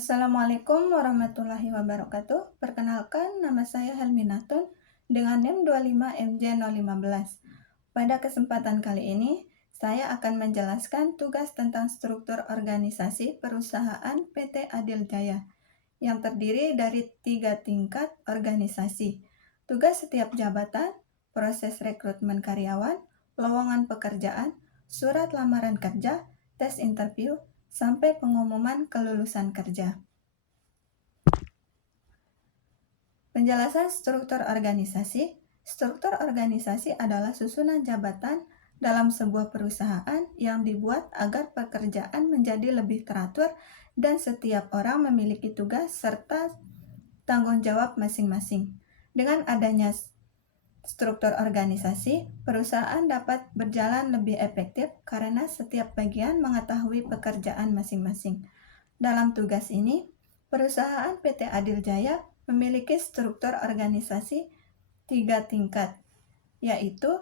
Assalamualaikum warahmatullahi wabarakatuh. Perkenalkan, nama saya Helminatun dengan NIM 25MJ015. Pada kesempatan kali ini, saya akan menjelaskan tugas tentang struktur organisasi perusahaan PT Adil Jaya yang terdiri dari 3 tingkat organisasi. Tugas setiap jabatan, proses rekrutmen karyawan, lowongan pekerjaan, surat lamaran kerja, tes interview, sampai pengumuman kelulusan kerja. Penjelasan struktur organisasi. Struktur organisasi adalah susunan jabatan dalam sebuah perusahaan yang dibuat agar pekerjaan menjadi lebih teratur dan setiap orang memiliki tugas serta tanggung jawab masing-masing. Dengan adanya struktur organisasi, perusahaan dapat berjalan lebih efektif karena setiap bagian mengetahui pekerjaan masing-masing. Dalam tugas ini, perusahaan PT Adil Jaya memiliki struktur organisasi 3 tingkat, yaitu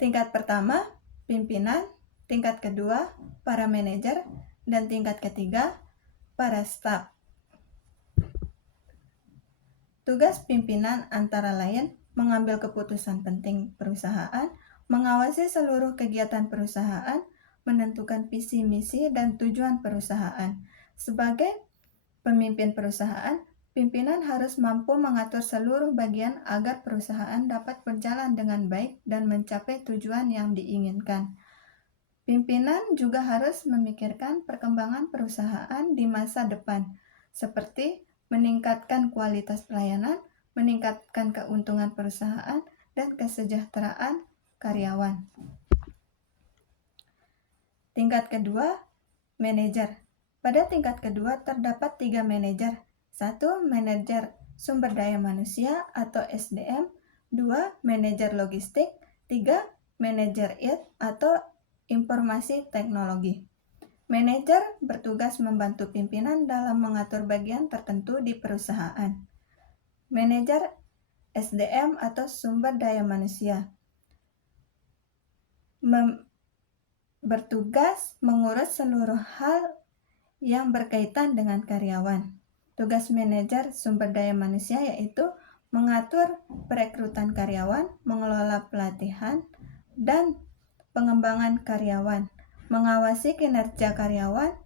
tingkat pertama, pimpinan, tingkat kedua, para manajer, dan tingkat ketiga, para staf. Tugas pimpinan antara lain mengambil keputusan penting perusahaan, mengawasi seluruh kegiatan perusahaan, menentukan visi misi dan tujuan perusahaan. Sebagai pemimpin perusahaan, pimpinan harus mampu mengatur seluruh bagian agar perusahaan dapat berjalan dengan baik dan mencapai tujuan yang diinginkan. Pimpinan juga harus memikirkan perkembangan perusahaan di masa depan, seperti meningkatkan kualitas pelayanan, meningkatkan keuntungan perusahaan, dan kesejahteraan karyawan. Tingkat kedua, manajer. Pada tingkat kedua terdapat 3 manajer. 1. Manajer sumber daya manusia atau SDM. 2. Manajer logistik. 3. Manajer IT atau informasi teknologi. Manajer bertugas membantu pimpinan dalam mengatur bagian tertentu di perusahaan. Manajer SDM atau sumber daya manusia bertugas mengurus seluruh hal yang berkaitan dengan karyawan. Tugas manajer sumber daya manusia yaitu mengatur perekrutan karyawan, mengelola pelatihan dan pengembangan karyawan, mengawasi kinerja karyawan,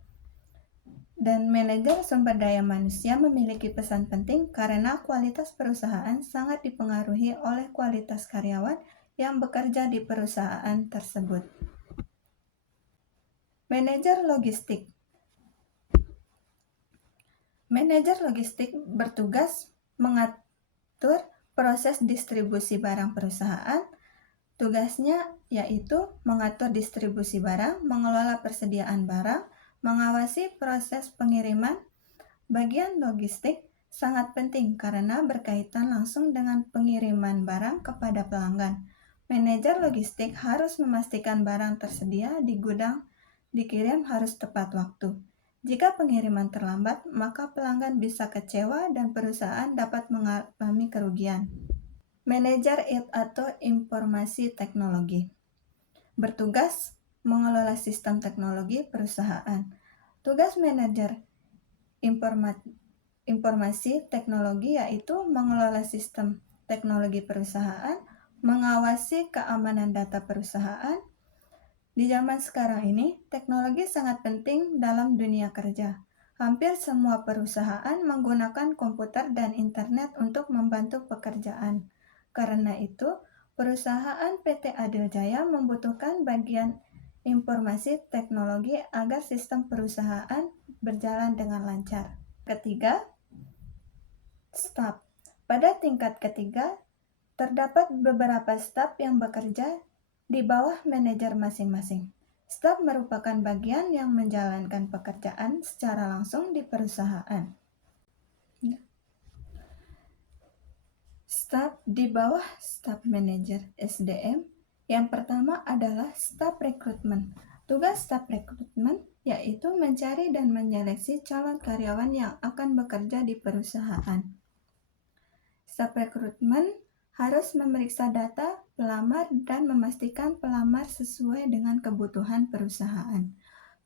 dan manajer sumber daya manusia memiliki pesan penting karena kualitas perusahaan sangat dipengaruhi oleh kualitas karyawan yang bekerja di perusahaan tersebut. Manajer logistik. Manajer logistik bertugas mengatur proses distribusi barang perusahaan. Tugasnya yaitu mengatur distribusi barang, mengelola persediaan barang, mengawasi proses pengiriman. Bagian logistik sangat penting karena berkaitan langsung dengan pengiriman barang kepada pelanggan. Manajer logistik harus memastikan barang tersedia di gudang dikirim harus tepat waktu. Jika pengiriman terlambat, maka pelanggan bisa kecewa dan perusahaan dapat mengalami kerugian. Manajer IT atau informasi teknologi bertugas mengelola sistem teknologi perusahaan. Tugas manajer informasi teknologi yaitu mengelola sistem teknologi perusahaan, mengawasi keamanan data perusahaan. Di zaman sekarang ini, teknologi sangat penting dalam dunia kerja. Hampir semua perusahaan menggunakan komputer dan internet untuk membantu pekerjaan. Karena itu, perusahaan PT Adil Jaya membutuhkan bagian informasi teknologi agar sistem perusahaan berjalan dengan lancar. Ketiga, staf. Pada tingkat ketiga, terdapat beberapa staf yang bekerja di bawah manajer masing-masing. Staf merupakan bagian yang menjalankan pekerjaan secara langsung di perusahaan. Staf di bawah staf manajer SDM. Yang pertama adalah staf rekrutmen. Tugas staf rekrutmen yaitu mencari dan menyeleksi calon karyawan yang akan bekerja di perusahaan. Staf rekrutmen harus memeriksa data pelamar dan memastikan pelamar sesuai dengan kebutuhan perusahaan.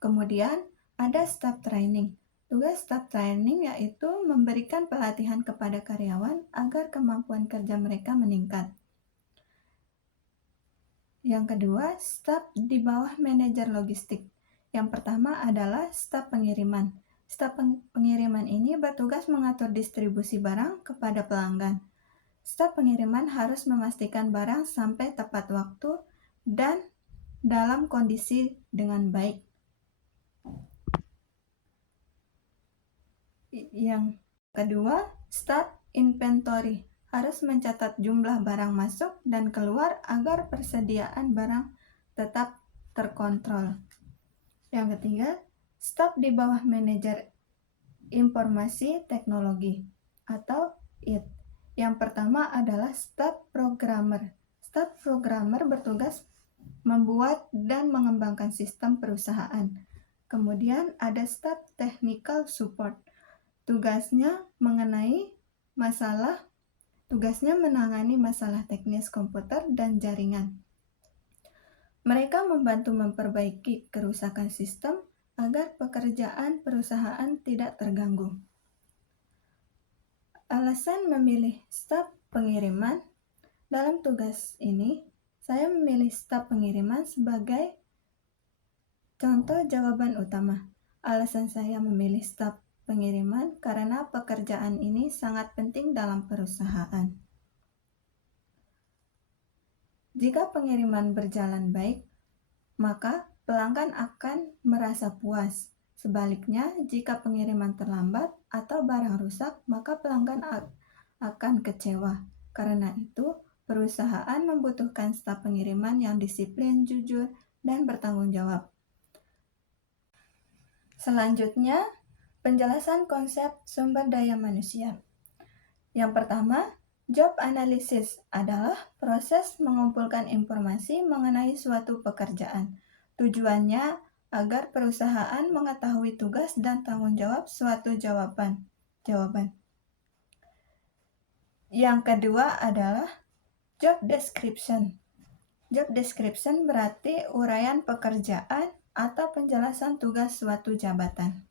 Kemudian ada staf training. Tugas staff training yaitu memberikan pelatihan kepada karyawan agar kemampuan kerja mereka meningkat. Yang kedua, staf di bawah manajer logistik. Yang pertama adalah staf pengiriman. Staf pengiriman ini bertugas mengatur distribusi barang kepada pelanggan. Staf pengiriman harus memastikan barang sampai tepat waktu dan dalam kondisi dengan baik. Yang kedua, staf inventory harus mencatat jumlah barang masuk dan keluar agar persediaan barang tetap terkontrol. Yang ketiga, staf di bawah manajer informasi teknologi atau IT. Yang pertama adalah staf programmer. Staf programmer bertugas membuat dan mengembangkan sistem perusahaan. Kemudian ada staf technical support. Tugasnya menangani masalah teknis komputer dan jaringan. Mereka membantu memperbaiki kerusakan sistem agar pekerjaan perusahaan tidak terganggu. Alasan memilih staf pengiriman. Dalam tugas ini, saya memilih staf pengiriman sebagai contoh jawaban utama. Alasan saya memilih staf pengiriman karena pekerjaan ini sangat penting dalam perusahaan. Jika pengiriman berjalan baik, maka pelanggan akan merasa puas. Sebaliknya, jika pengiriman terlambat atau barang rusak, maka pelanggan akan kecewa. Karena itu, perusahaan membutuhkan staf pengiriman yang disiplin, jujur, dan bertanggung jawab. Selanjutnya, penjelasan konsep sumber daya manusia. Yang pertama, job analysis adalah proses mengumpulkan informasi mengenai suatu pekerjaan. Tujuannya agar perusahaan mengetahui tugas dan tanggung jawab suatu jawaban. Yang kedua adalah job description. Job description berarti uraian pekerjaan atau penjelasan tugas suatu jabatan.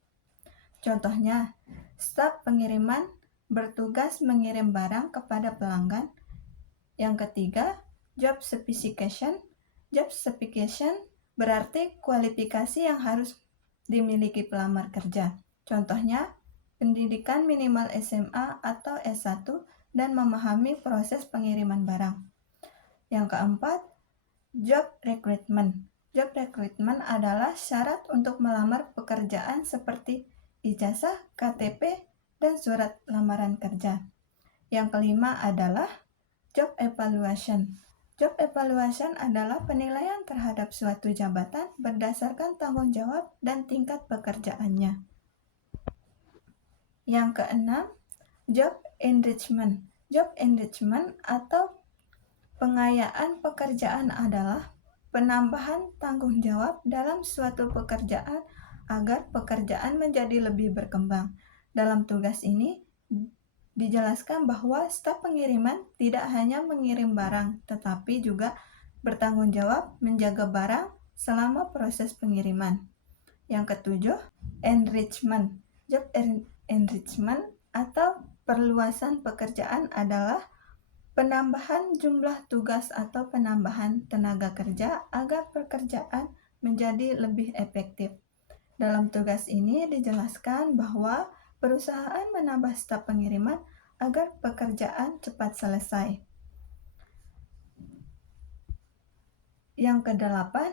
Contohnya, staf pengiriman bertugas mengirim barang kepada pelanggan. Yang ketiga, job specification. Job specification berarti kualifikasi yang harus dimiliki pelamar kerja. Contohnya, pendidikan minimal SMA atau S1 dan memahami proses pengiriman barang. Yang keempat, job recruitment. Job recruitment adalah syarat untuk melamar pekerjaan seperti ijazah, KTP, dan surat lamaran kerja. Yang kelima adalah job evaluation. Job evaluation adalah penilaian terhadap suatu jabatan berdasarkan tanggung jawab dan tingkat pekerjaannya. Yang keenam, job enrichment. Job enrichment atau pengayaan pekerjaan adalah penambahan tanggung jawab dalam suatu pekerjaan agar pekerjaan menjadi lebih berkembang. Dalam tugas ini dijelaskan bahwa staf pengiriman tidak hanya mengirim barang, tetapi juga bertanggung jawab menjaga barang selama proses pengiriman. Yang ketujuh, enrichment. Job enrichment atau perluasan pekerjaan adalah penambahan jumlah tugas atau penambahan tenaga kerja agar pekerjaan menjadi lebih efektif. Dalam tugas ini dijelaskan bahwa perusahaan menambah staf pengiriman agar pekerjaan cepat selesai. Yang kedelapan,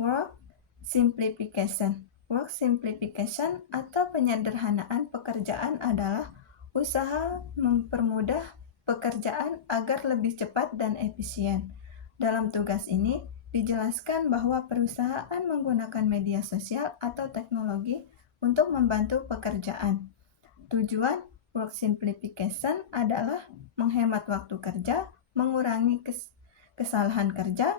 work simplification. Work simplification atau penyederhanaan pekerjaan adalah usaha mempermudah pekerjaan agar lebih cepat dan efisien. Dalam tugas ini dijelaskan bahwa perusahaan menggunakan media sosial atau teknologi untuk membantu pekerjaan. Tujuan work simplification adalah menghemat waktu kerja, mengurangi kesalahan kerja,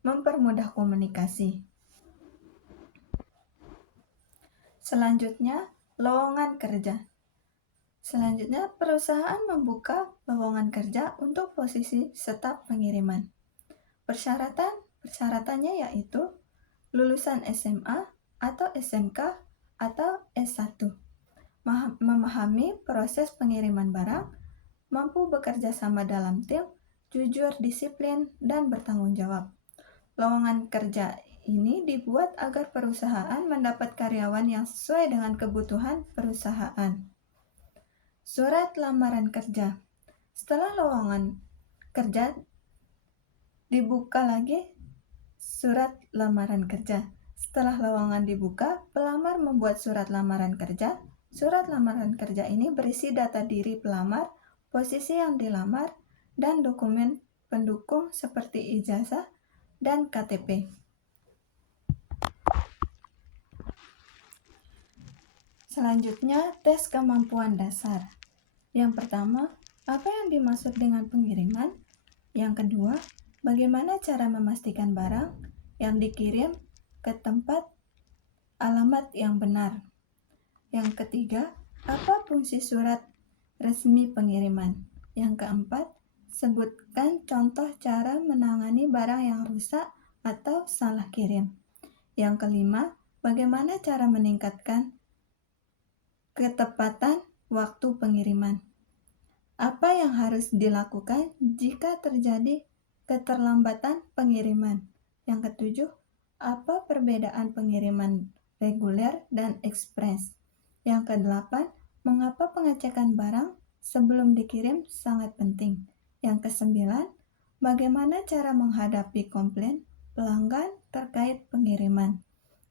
mempermudah komunikasi. Selanjutnya, lowongan kerja. Selanjutnya, perusahaan membuka lowongan kerja untuk posisi staf pengiriman. Persyaratannya yaitu lulusan SMA atau SMK atau S1. memahami proses pengiriman barang, mampu bekerja sama dalam tim, jujur, disiplin, dan bertanggung jawab. Lowongan kerja ini dibuat agar perusahaan mendapat karyawan yang sesuai dengan kebutuhan perusahaan. Surat lamaran kerja. Setelah lowongan kerja, dibuka lagi surat lamaran kerja. Setelah lowongan dibuka, pelamar membuat surat lamaran kerja. Surat lamaran kerja ini berisi data diri pelamar, posisi yang dilamar, dan dokumen pendukung seperti ijazah dan KTP. Selanjutnya, tes kemampuan dasar. Yang pertama, apa yang dimaksud dengan pengiriman? Yang kedua, bagaimana cara memastikan barang yang dikirim ke tempat alamat yang benar? Yang ketiga, apa fungsi surat resmi pengiriman? Yang keempat, sebutkan contoh cara menangani barang yang rusak atau salah kirim. Yang kelima, bagaimana cara meningkatkan ketepatan waktu pengiriman? Apa yang harus dilakukan jika terjadi keterlambatan pengiriman? Yang ketujuh, apa perbedaan pengiriman reguler dan ekspres? Yang kedelapan, mengapa pengecekan barang sebelum dikirim sangat penting? Yang kesembilan, bagaimana cara menghadapi komplain pelanggan terkait pengiriman?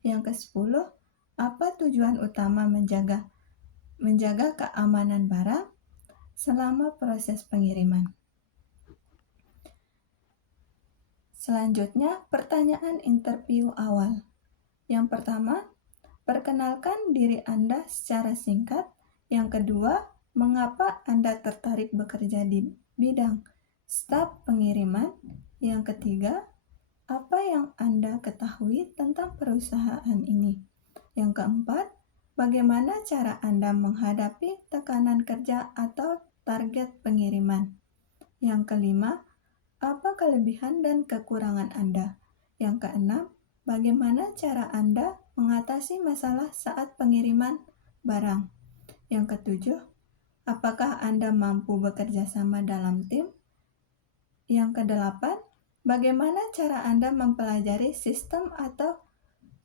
Yang kesepuluh, apa tujuan utama menjaga keamanan barang selama proses pengiriman? Selanjutnya, pertanyaan interview awal. Yang pertama, perkenalkan diri Anda secara singkat. Yang kedua, mengapa Anda tertarik bekerja di bidang staf pengiriman? Yang ketiga, apa yang Anda ketahui tentang perusahaan ini? Yang keempat, bagaimana cara Anda menghadapi tekanan kerja atau target pengiriman? Yang kelima, apa kelebihan dan kekurangan Anda? Yang keenam, bagaimana cara Anda mengatasi masalah saat pengiriman barang? Yang ketujuh, apakah Anda mampu bekerja sama dalam tim? Yang kedelapan, bagaimana cara Anda mempelajari sistem atau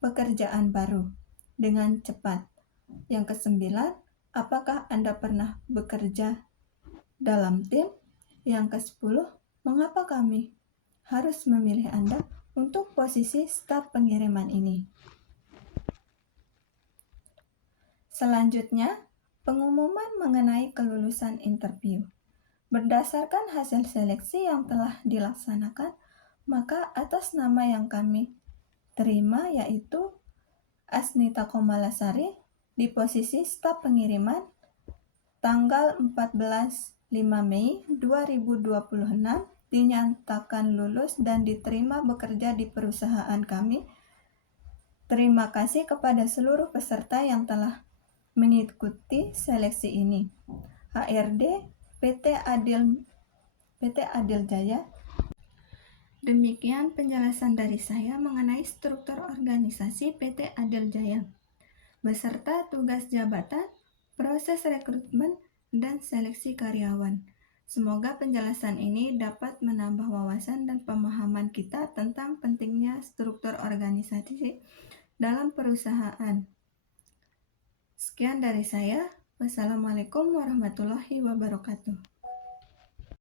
pekerjaan baru dengan cepat? Yang kesembilan, apakah Anda pernah bekerja dalam tim? Yang kesepuluh, mengapa kami harus memilih Anda untuk posisi staf pengiriman ini? Selanjutnya, pengumuman mengenai kelulusan interview. Berdasarkan hasil seleksi yang telah dilaksanakan, maka atas nama yang kami terima yaitu Asnita Komalasari di posisi staf pengiriman tanggal 5 Mei 2026 dinyatakan lulus dan diterima bekerja di perusahaan kami. Terima kasih kepada seluruh peserta yang telah mengikuti seleksi ini. HRD PT Adil Jaya. Demikian penjelasan dari saya mengenai struktur organisasi PT Adil Jaya, beserta tugas jabatan, proses rekrutmen, dan seleksi karyawan. Semoga penjelasan ini dapat menambah wawasan dan pemahaman kita tentang pentingnya struktur organisasi dalam perusahaan. Sekian dari saya. Wassalamualaikum warahmatullahi wabarakatuh.